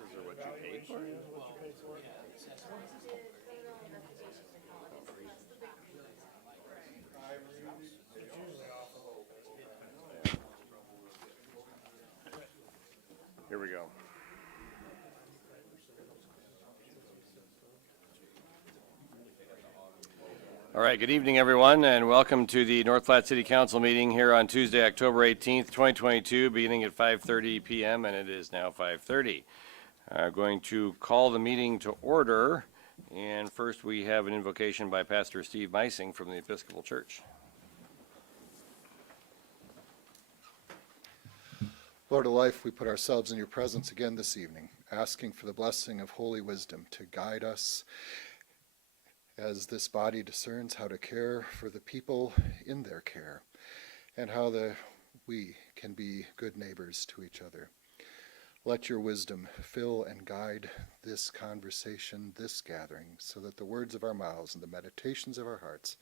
Those are what you paid for? Here we go. All right, good evening, everyone, and welcome to the North Platte City Council meeting here on Tuesday, October 18th, 2022, beginning at 5:30 p.m., and it is now 5:30. Going to call the meeting to order, and first we have an invocation by Pastor Steve Meising from the Episcopal Church. Lord of life, we put ourselves in your presence again this evening, asking for the blessing of holy wisdom to guide us as this body discerns how to care for the people in their care and how we can be good neighbors to each other. Let your wisdom fill and guide this conversation, this gathering, so that the words of our mouths and the meditations of our hearts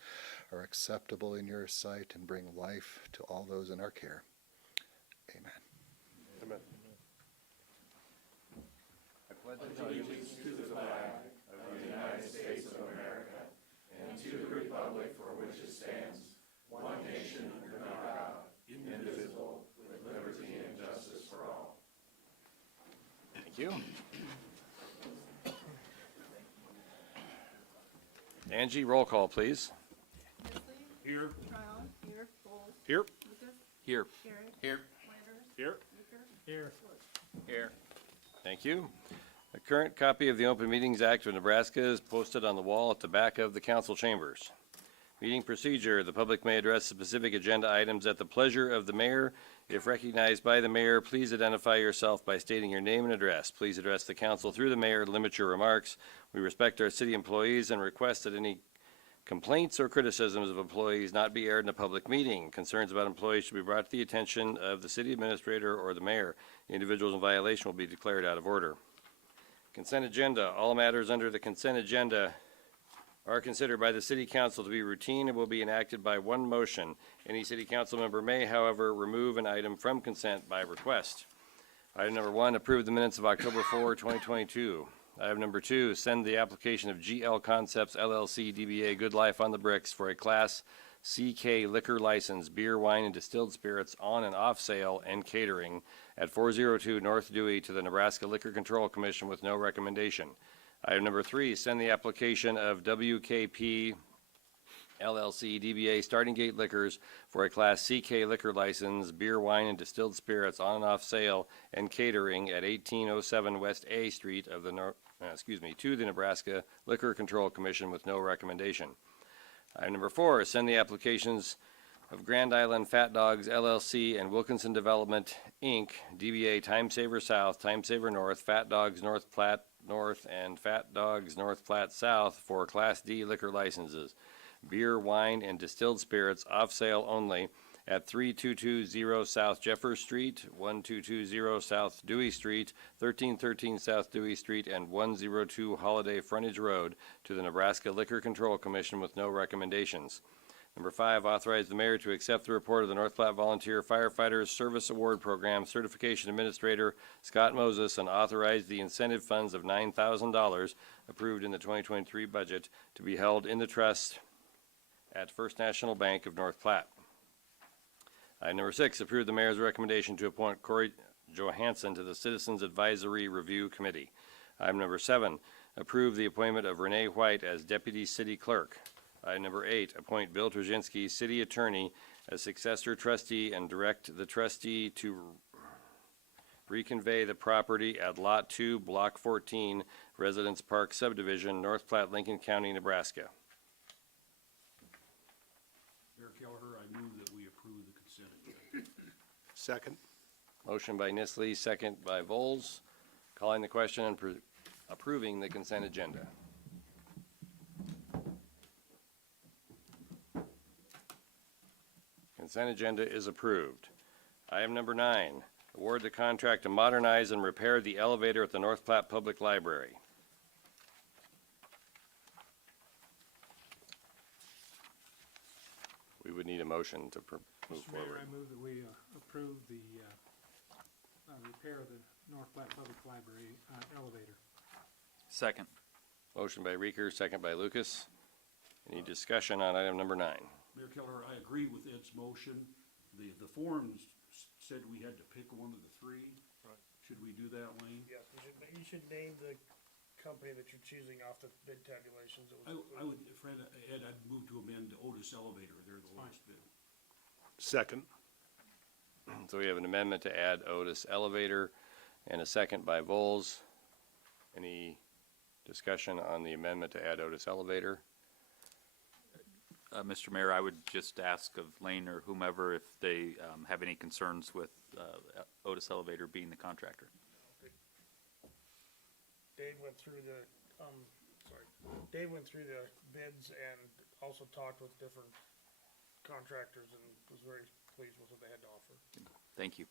are acceptable in your sight and bring life to all those in our care. Amen. Amen. I pledge allegiance to the flag of the United States of America and to the republic for which it stands, one nation under God, indivisible, with liberty and justice for all. Thank you. Angie, roll call, please. Here. Brown. Here. Bowles. Here. Lucas. Here. Garrett. Here. Winters. Here. Baker. Here. Woods. Here. Thank you. A current copy of the Open Meetings Act of Nebraska is posted on the wall at the back of the council chambers. Meeting procedure: the public may address specific agenda items at the pleasure of the mayor. If recognized by the mayor, please identify yourself by stating your name and address. Please address the council through the mayor. Limit your remarks. We respect our city employees and request that any complaints or criticisms of employees not be aired in a public meeting. Concerns about employees should be brought to the attention of the city administrator or the mayor. Individuals in violation will be declared out of order. Consent agenda. All matters under the consent agenda are considered by the city council to be routine and will be enacted by one motion. Any city council member may, however, remove an item from consent by request. Item number 1, approve the minutes of October 4, 2022. Item number 2, send the application of GL Concepts LLC DBA Good Life on the Bricks for a Class CK liquor license, beer, wine, and distilled spirits on and off sale and catering at 402 North Dewey to the Nebraska Liquor Control Commission with no recommendation. Item number 3, send the application of WKP LLC DBA Starting Gate Liquors for a Class CK liquor license, beer, wine, and distilled spirits on and off sale and catering at 1807 West A Street of the to the Nebraska Liquor Control Commission with no recommendation. Item number 4, send the applications of Grand Island Fat Dogs LLC and Wilkinson Development Inc. DBA Time Saver South, Time Saver North, Fat Dogs North Platte North, and Fat Dogs North Platte South for Class D liquor licenses, beer, wine, and distilled spirits off sale only at 3220 South Jeffers Street, 1220 South Dewey Street, 1313 South Dewey Street, and 102 Holiday Frontage Road to the Nebraska Liquor Control Commission with no recommendations. Number 5, authorize the mayor to accept the report of the North Platte Volunteer Firefighters Service Award Program Certification Administrator Scott Moses and authorize the incentive funds of $9,000 approved in the 2023 budget to be held in the trust at First National Bank of North Platte. Item number 6, approve the mayor's recommendation to appoint Corey Johansson to the Citizens Advisory Review Committee. Item number 7, approve the appointment of Renee White as Deputy City Clerk. Item number 8, appoint Bill Trzynski, City Attorney, as successor trustee and direct the trustee to reconvey the property at Lot 2, Block 14, Residence Park Subdivision, North Platte, Lincoln County, Nebraska. Mayor Kelleher, I move that we approve the consent agenda. Second. Motion by Nisley, second by Voles. Calling the question and approving the consent agenda. Consent agenda is approved. Item number 9, award the contract to modernize and repair the elevator at the North Platte Public Library. We would need a motion to move Mr. Mayor, forward. I move that we approve the repair of the North Platte Public Library elevator. Second. Motion by Reeker, second by Lucas. Any discussion on item number 9? Mayor Keller, I agree with Ed's motion. The forms said we had to pick one of the three. Right. Should we do that, Wayne? Yes, you should name the company that you're choosing off the bid tabulations. It was I would, Fred, Ed, I'd move to amend Otis Elevator. They're the lowest bid. Second. So we have an amendment to add Otis Elevator and a second by Vols. Any discussion on the amendment to add Otis Elevator? Mr. Mayor, I would just ask of Lane or whomever if they have any concerns with Otis Elevator being the contractor. Dave went through the, Dave went through the bids and also talked with different contractors and was very pleased with what they had to offer. Thank you.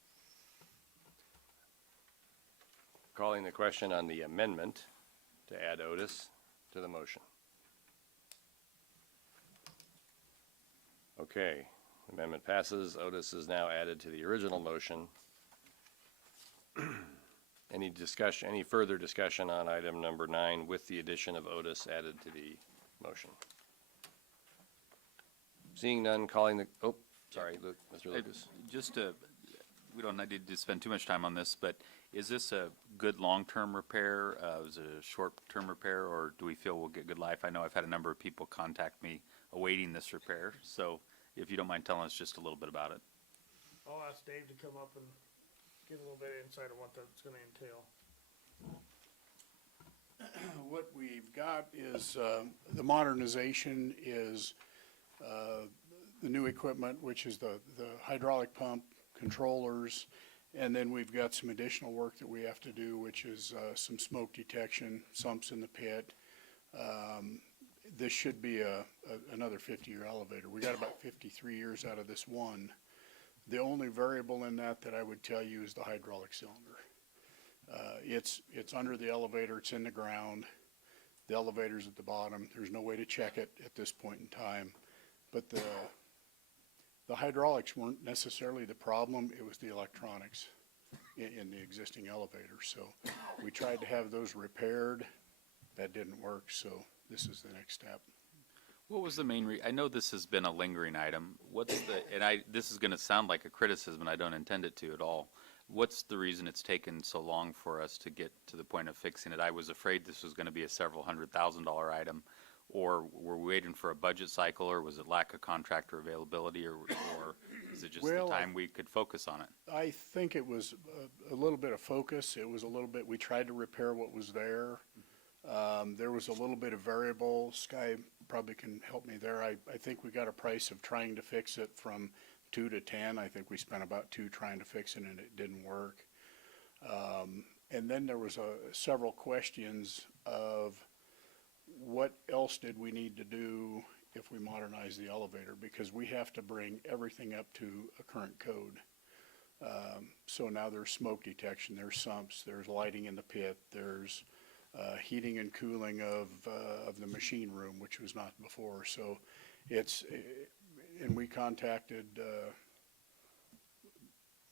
Calling the question on the amendment to add Otis to the motion. Okay, amendment passes. Otis is now added to the original motion. Any discussion, any further discussion on item number 9 with the addition of Otis added to the motion? Seeing none, calling the, oh, sorry, Mr. Lucas. Just to, we don't need to spend too much time on this, but is this a good long-term repair? Is it a short-term repair, or do we feel we'll get good life? I know I've had a number of people contact me awaiting this repair, so if you don't mind telling us just a little bit about it. I'll ask Dave to come up and give a little bit of insight on what that's gonna entail. What we've got is, the modernization is, the new equipment, which is the hydraulic pump, controllers, and then we've got some additional work that we have to do, which is, some smoke detection, sumps in the pit. This should be another 50-year elevator. We got about 53 years out of this one. The only variable in that I would tell you is the hydraulic cylinder. It's under the elevator, it's in the ground. The elevator's at the bottom. There's no way to check it at this point in time. But the hydraulics weren't necessarily the problem, it was the electronics in the existing elevator. So we tried to have those repaired. That didn't work, so this is the next step. What was the main I know this has been a lingering item. What's the, and this is gonna sound like a criticism, and I don't intend it to at all. What's the reason it's taken so long for us to get to the point of fixing it? I was afraid this was gonna be a several $100,000 item, or were we waiting for a budget cycle, or was it lack of contractor availability, or is it just Well, the time we could focus on it? I think it was a little bit of focus. It was a little bit, we tried to repair what was there. There was a little bit of variable. Sky probably can help me there. I think we got a price of trying to fix it from 2 to 10. I think we spent about 2 trying to fix it and it didn't work. And then there was several questions of what else did we need to do if we modernize the elevator, because we have to bring everything up to a current code. So now there's smoke detection, there's sumps, there's lighting in the pit, there's heating and cooling of the machine room, which was not before. So it's, and we contacted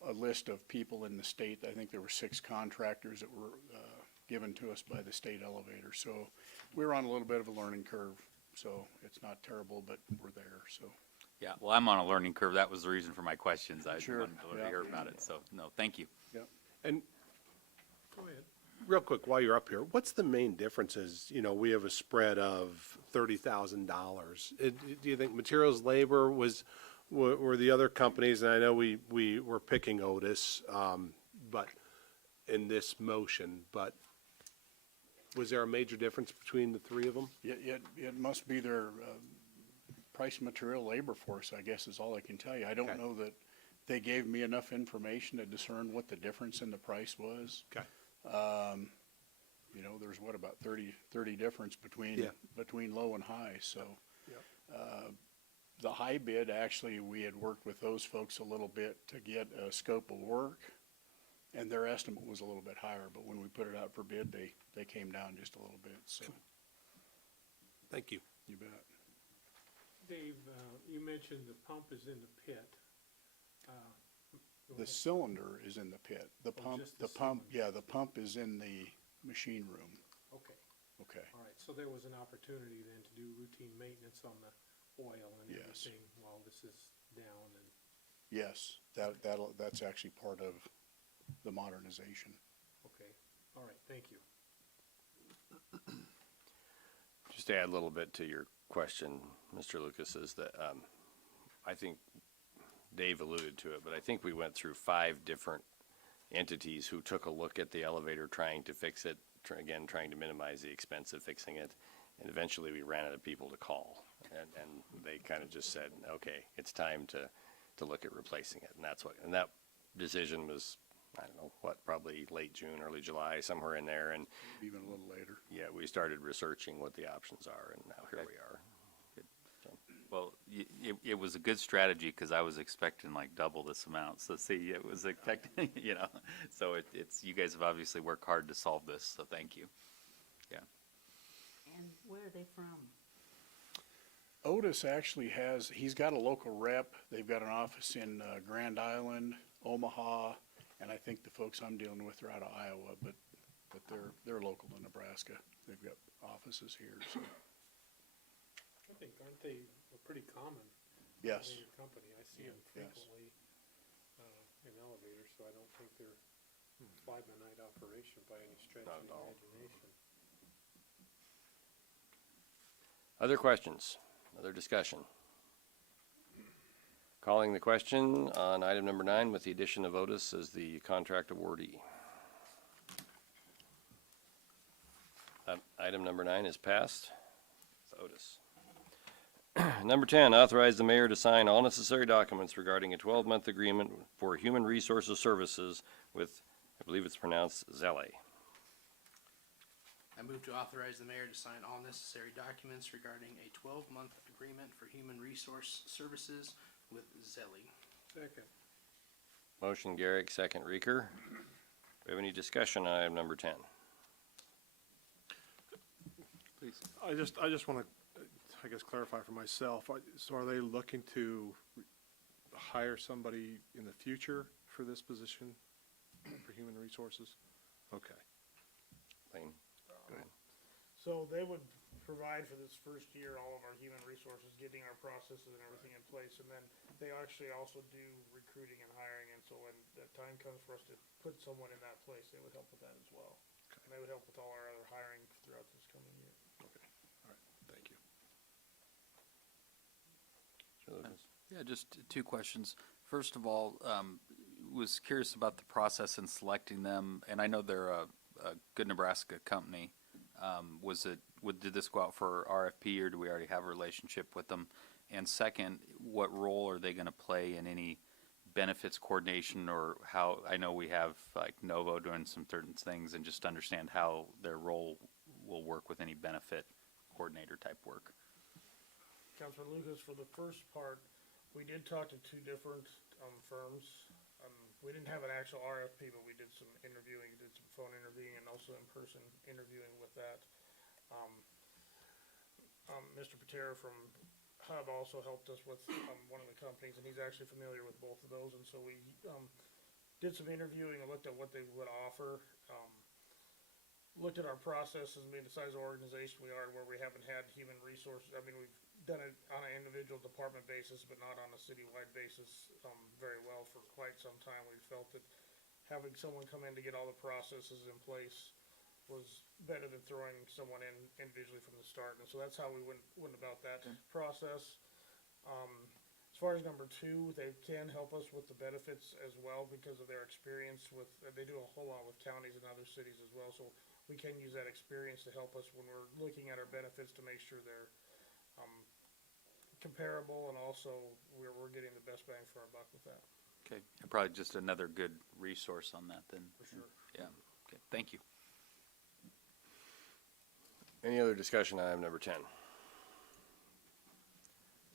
a list of people in the state. I think there were 6 contractors that were given to us by the state elevator. So we were on a little bit of a learning curve. So it's not terrible, but we're there, so. Yeah, well, I'm on a learning curve. That was the reason for my questions. I Sure, wanted to yeah. hear about it, so, no, thank you. And Go ahead. real quick, while you're up here, what's the main differences? You know, we have a spread of $30,000. Do you think materials, labor were the other companies, and I know we were picking Otis, but in this motion, but was there a major difference between the 3 of them? It must be their price, material, labor force, I guess is all I can tell you. I don't Okay. know that they gave me enough information to discern what the difference in the price was. Okay. You know, there's what, about 30 difference between, Yeah. between low and high, so. Yep. The high bid, actually, we had worked with those folks a little bit to get a scope of work, and their estimate was a little bit higher, but when we put it out for bid, they came down just a little bit, so. Thank you. You bet. Dave, you mentioned the pump is in the pit. The cylinder is in the pit. The pump, just the the pump is in the machine room. Okay, Okay. all right, so there was an opportunity then to do routine maintenance on the oil and Yes. everything while this is down and, Yes, that's actually part of the modernization. okay, all right, thank you. Just to add a little bit to your question, Mr. Lucas, is that I think Dave alluded to it, but I think we went through 5 different entities who took a look at the elevator trying to fix it, again, trying to minimize the expense of fixing it. And eventually we ran out of people to call. And they kind of just said, okay, it's time to look at replacing it. And that decision was, I don't know, probably late June, early July, somewhere in there. And Even a little later. yeah, we started researching what the options are, and now here Okay. we are. Well, it was a good strategy because I was expecting like double this amount. So see, it was expecting, so it's, you guys have obviously worked hard to solve this, so thank you. Yeah. And where are they from? Otis actually he's got a local rep. They've got an office in Grand Island, Omaha, and I think the folks I'm dealing with are out of Iowa, but they're local to Nebraska. They've got offices here, so. I think, aren't they a pretty common Yes, elevator company? I see them Yes. frequently, in elevators, so I don't think they're fly-by-night operation by any stretch Not of at the all. imagination. Other questions? Other discussion? Calling the question on item number 9 with the addition of Otis as the contract awardee. Item number 9 is passed. It's Otis. Number 10, authorize the mayor to sign all necessary documents regarding a 12-month agreement for human resources services with, I believe it's pronounced, Zelle. I move to authorize the mayor to sign all necessary documents regarding a 12-month agreement for human resource services with Zelly. Second. Motion Garrick, second Reeker. Do we have any discussion on item number 10? Please. I just want to, I guess, clarify for myself. So are they looking to hire somebody in the future for this position for human resources? Okay. Lane? So they would provide for this first year all of our human resources, getting our processes and everything in place, and then they actually also do recruiting and hiring, and so when the time comes for us to put someone in that place, they would help with that as well. And they would help with all our other hiring throughout this coming year. Okay. All right. Thank you. Mr. Lucas? Yeah, just 2 questions. First of all, was curious about the process in selecting them, and I know they're a Good Nebraska company. Did this go out for RFP, or do we already have a relationship with them? And second, what role are they going to play in any benefits coordination, or how, I know we have like Novo doing some certain things, and just understand how their role will work with any benefit coordinator type work. Councilor Lucas, for the first part, we did talk to 2 different firms. We didn't have an actual RFP, but we did some interviewing, did some phone interviewing and also in-person interviewing with that. Mr. Patera from Hub also helped us with one of the companies, and he's actually familiar with both of those. And so we did some interviewing and looked at what they would offer. Looked at our processes, and the size of organization we are, where we haven't had human resources. I mean, we've done it on an individual department basis, but not on a citywide basis very well for quite some time. We felt that having someone come in to get all the processes in place was better than throwing someone in individually from the start. And so that's how we went about that process. As far as number 2, they can help us with the benefits as well because of their experience with, they do a whole lot with counties and other cities as well. So we can use that experience to help us when we're looking at our benefits to make sure they're comparable, and also we're getting the best bang for our buck with that. Okay, and probably just another good resource on that then. For sure. Yeah, okay, thank you. Any other discussion on item number 10?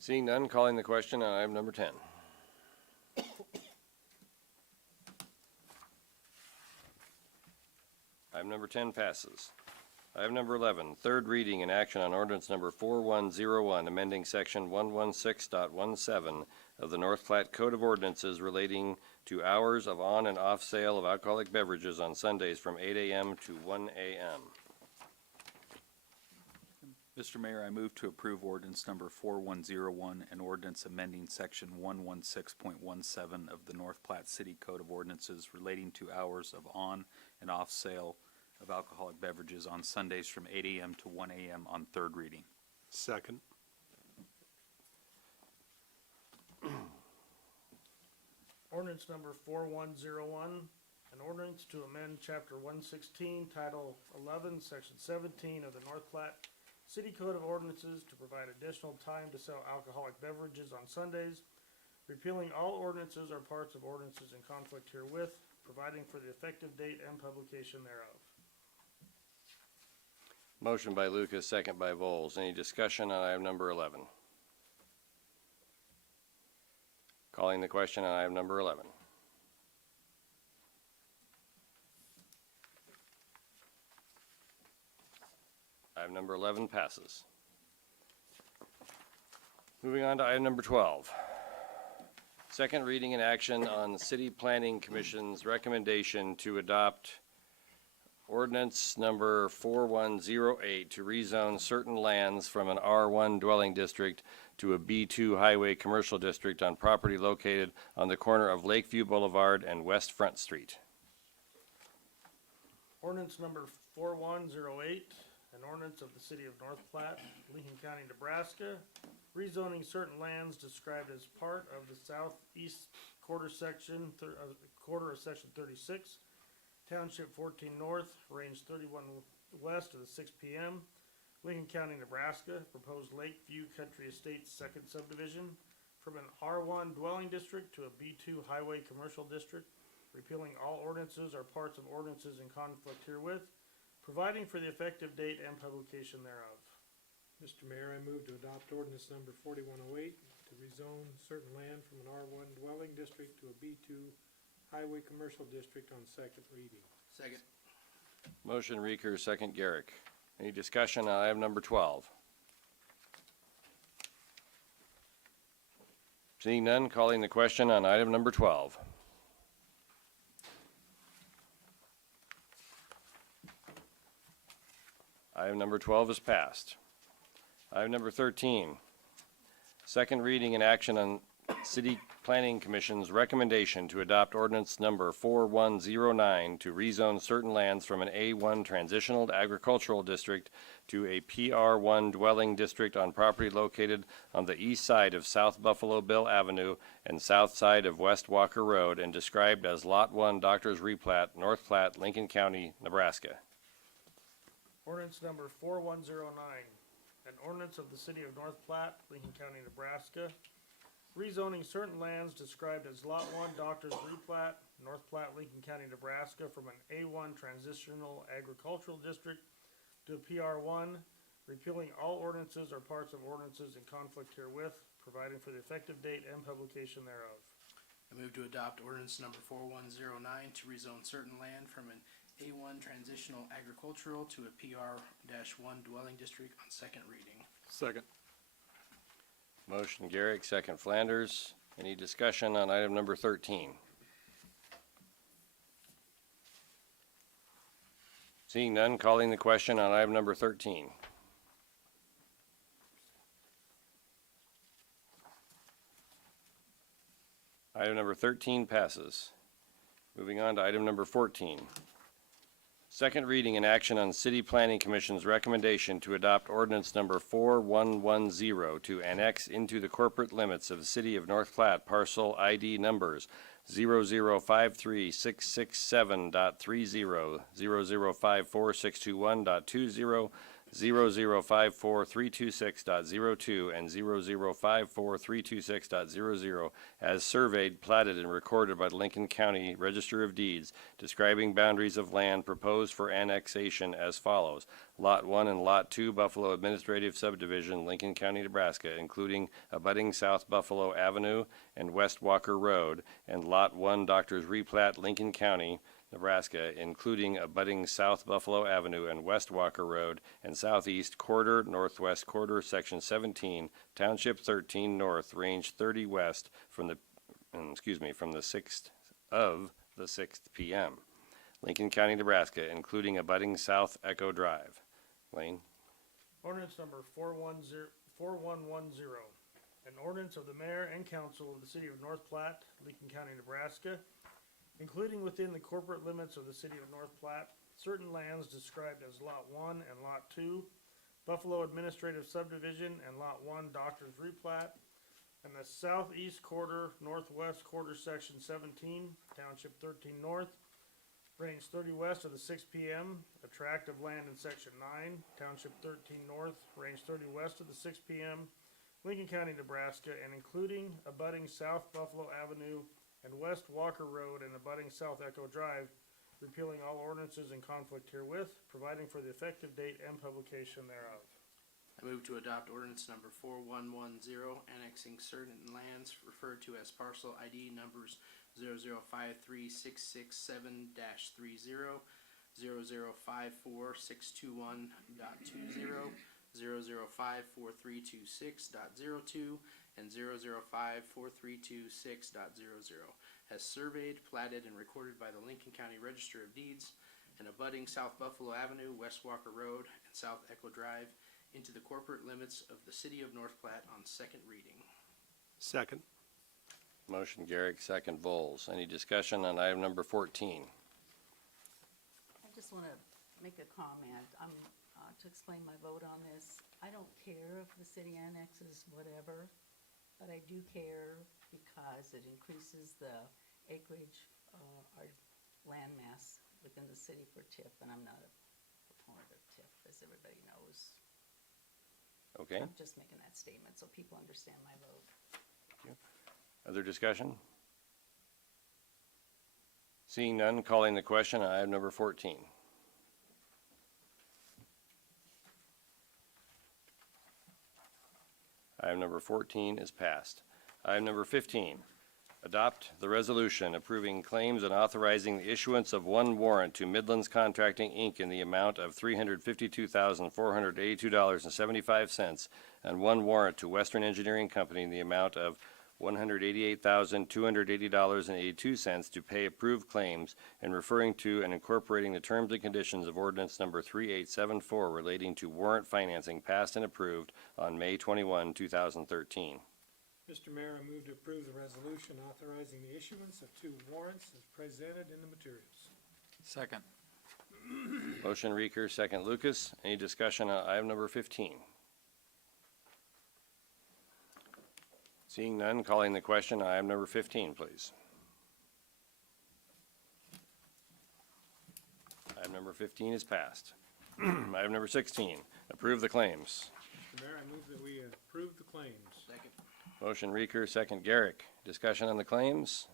Seeing none, calling the question on item number 10. Item number 10 passes. Item number 11, third reading and action on ordinance number 4101, amending section 116.17 of the North Platte Code of Ordinances relating to hours of on and off sale of alcoholic beverages on Sundays from 8 a.m. to 1 a.m. Mr. Mayor, I move to approve ordinance number 4101, an ordinance amending section 116.17 of the North Platte City Code of Ordinances relating to hours of on and off sale of alcoholic beverages on Sundays from 8 a.m. to 1 a.m. on third reading. Second. Ordinance number 4101, an ordinance to amend chapter 116, title 11, section 17 of the North Platte City Code of Ordinances to provide additional time to sell alcoholic beverages on Sundays, repealing all ordinances or parts of ordinances in conflict herewith, providing for the effective date and publication thereof. Motion by Lucas, second by Vols. Any discussion on item number 11? Calling the question on item number 11. Item number 11 passes. Moving on to item number 12. Second reading and action on the City Planning Commission's recommendation to adopt ordinance number 4108 to rezone certain lands from an R1 dwelling district to a B2 highway commercial district on property located on the corner of Lakeview Boulevard and West Front Street. Ordinance number 4108, an ordinance of the City of North Platte, Lincoln County, Nebraska, rezoning certain lands described as part of the southeast quarter of section 36, Township 14 North, Range 31 West of the 6 p.m., Lincoln County, Nebraska, proposed Lakeview Country Estates second subdivision from an R1 dwelling district to a B2 highway commercial district, repealing all ordinances or parts of ordinances in conflict herewith, providing for the effective date and publication thereof. Mr. Mayor, I move to adopt ordinance number 4108 to rezone certain land from an R1 dwelling district to a B2 highway commercial district on second reading. Second. Motion Reeker, second Garrick. Any discussion on item number 12? Seeing none, calling the question on item number 12. Item number 12 is passed. Item number 13, second reading and action on City Planning Commission's recommendation to adopt ordinance number 4109 to rezone certain lands from an A1 transitional agricultural district to a PR1 dwelling district on property located on the east side of South Buffalo Bill Avenue and south side of West Walker Road and described as Lot 1 Doctors Replat, North Platte, Lincoln County, Nebraska. Ordinance number 4109, an ordinance of the City of North Platte, Lincoln County, Nebraska, rezoning certain lands described as Lot 1 Doctors Replat, North Platte, Lincoln County, Nebraska, from an A1 transitional agricultural district to a PR1, repealing all ordinances or parts of ordinances in conflict herewith, providing for the effective date and publication thereof. I move to adopt ordinance number 4109 to rezone certain land from an A1 transitional agricultural to a PR-1 dwelling district on second reading. Second. Motion Garrick, second Flanders. Any discussion on item number 13? Seeing none, calling the question on item number 13. Item number 13 passes. Moving on to item number 14. Second reading and action on City Planning Commission's recommendation to adopt ordinance number 4110 to annex into the corporate limits of the City of North Platte parcel ID numbers 0053667.30, 0054621.20, 0054326.02, and 0054326.00 as surveyed, platted, and recorded by the Lincoln County Register of Deeds, describing boundaries of land proposed for annexation as follows. Lot 1 and Lot 2 Buffalo Administrative Subdivision, Lincoln County, Nebraska, including abutting South Buffalo Avenue and West Walker Road, and Lot 1 Doctors Replat, Lincoln County, Nebraska, including abutting South Buffalo Avenue and West Walker Road and Southeast Quarter, Northwest Quarter, Section 17, Township 13 North, Range 30 West from the 6th of the 6th p.m. Lincoln County, Nebraska, including abutting South Echo Drive. Lane? Ordinance number 4110, an ordinance of the mayor and council of the city of North Platte, Lincoln County, Nebraska, including within the corporate limits of the city of North Platte, certain lands described as Lot 1 and Lot 2, Buffalo Administrative Subdivision and Lot 1 Doctor's Replat, and the southeast quarter, northwest quarter, section 17, Township 13 North, range 30 west of the 6 p.m., a tract of land in section 9, Township 13 North, range 30 west of the 6 p.m., Lincoln County, Nebraska, and including abutting South Buffalo Avenue and West Walker Road and abutting South Echo Drive, repealing all ordinances in conflict herewith, providing for the effective date and publication thereof. I move to adopt ordinance number 4110, annexing certain lands referred to as parcel ID numbers 0053667-30, 0054621.20, 0054326.02, and 0054326.00, as surveyed, platted, and recorded by the Lincoln County Register of Deeds, and abutting South Buffalo Avenue, West Walker Road, and South Echo Drive into the corporate limits of the city of North Platte on second reading. Second. Motion Garrick, second Vols. Any discussion on item number 14? I just want to make a comment. To explain my vote on this, I don't care if the city annexes whatever, but I do care because it increases the acreage, our land mass within the city for TIF, and I'm not a proponent of TIF, as everybody knows. Okay. I'm just making that statement so people understand my vote. Other discussion? Seeing none, calling the question on item number 14. Item number 14 is passed. Item number 15, adopt the resolution approving claims and authorizing the issuance of one warrant to Midlands Contracting, Inc. in the amount of $352,482.75 and one warrant to Western Engineering Company in the amount of $188,280.82 to pay approved claims and referring to and incorporating the terms and conditions of ordinance number 3874 relating to warrant financing passed and approved on May 21, 2013. Mr. Mayor, I move to approve the resolution authorizing the issuance of 2 warrants as presented in the materials. Second. Motion Reeker, second Lucas. Any discussion on item number 15? Seeing none, calling the question on item number 15, please. Item number 15 is passed. Item number 16, approve the claims. Mr. Mayor, I move that we approve the claims. Second. Motion Reeker, second Garrick. Discussion on the claims?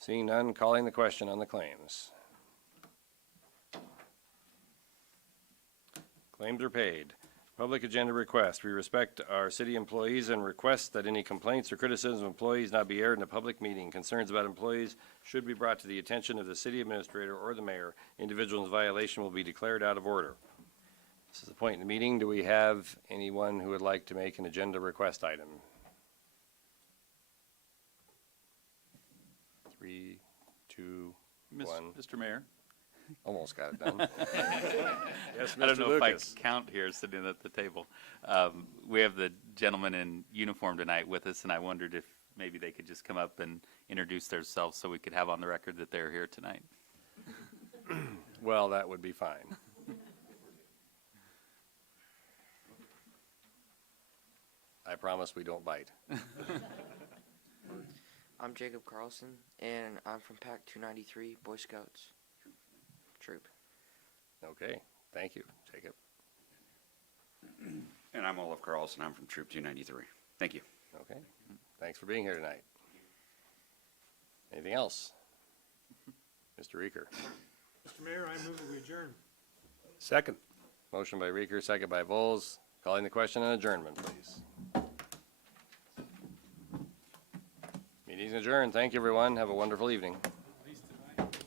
Seeing none, calling the question on the claims. Claims are paid. Public agenda request. We respect our city employees and request that any complaints or criticisms of employees not be aired in a public meeting. Concerns about employees should be brought to the attention of the city administrator or the mayor. Individuals in violation will be declared out of order. This is the point in the meeting. Do we have anyone who would like to make an agenda request item? 3, 2, 1. Mr. Mayor? Almost got it done. Yes, I don't Mr. know if I Lucas. count here sitting at the table. We have the gentleman in uniform tonight with us, and I wondered if maybe they could just come up and introduce themselves so we could have on the record that they're here tonight. Well, that would be fine. I promise we don't bite. I'm Jacob Carlson, and I'm from Pack 293, Boy Scouts Troop. Okay, thank you, Jacob. And I'm Olaf Carlson. I'm from Troop 293. Thank you. Okay, thanks for being here tonight. Anything else? Mr. Reeker. Mr. Mayor, I move that we adjourn. Second. Motion by Reeker, second by Vols. Calling the question on adjournment, please. Meeting's adjourned. Thank you, everyone. Have a wonderful evening. At least tonight.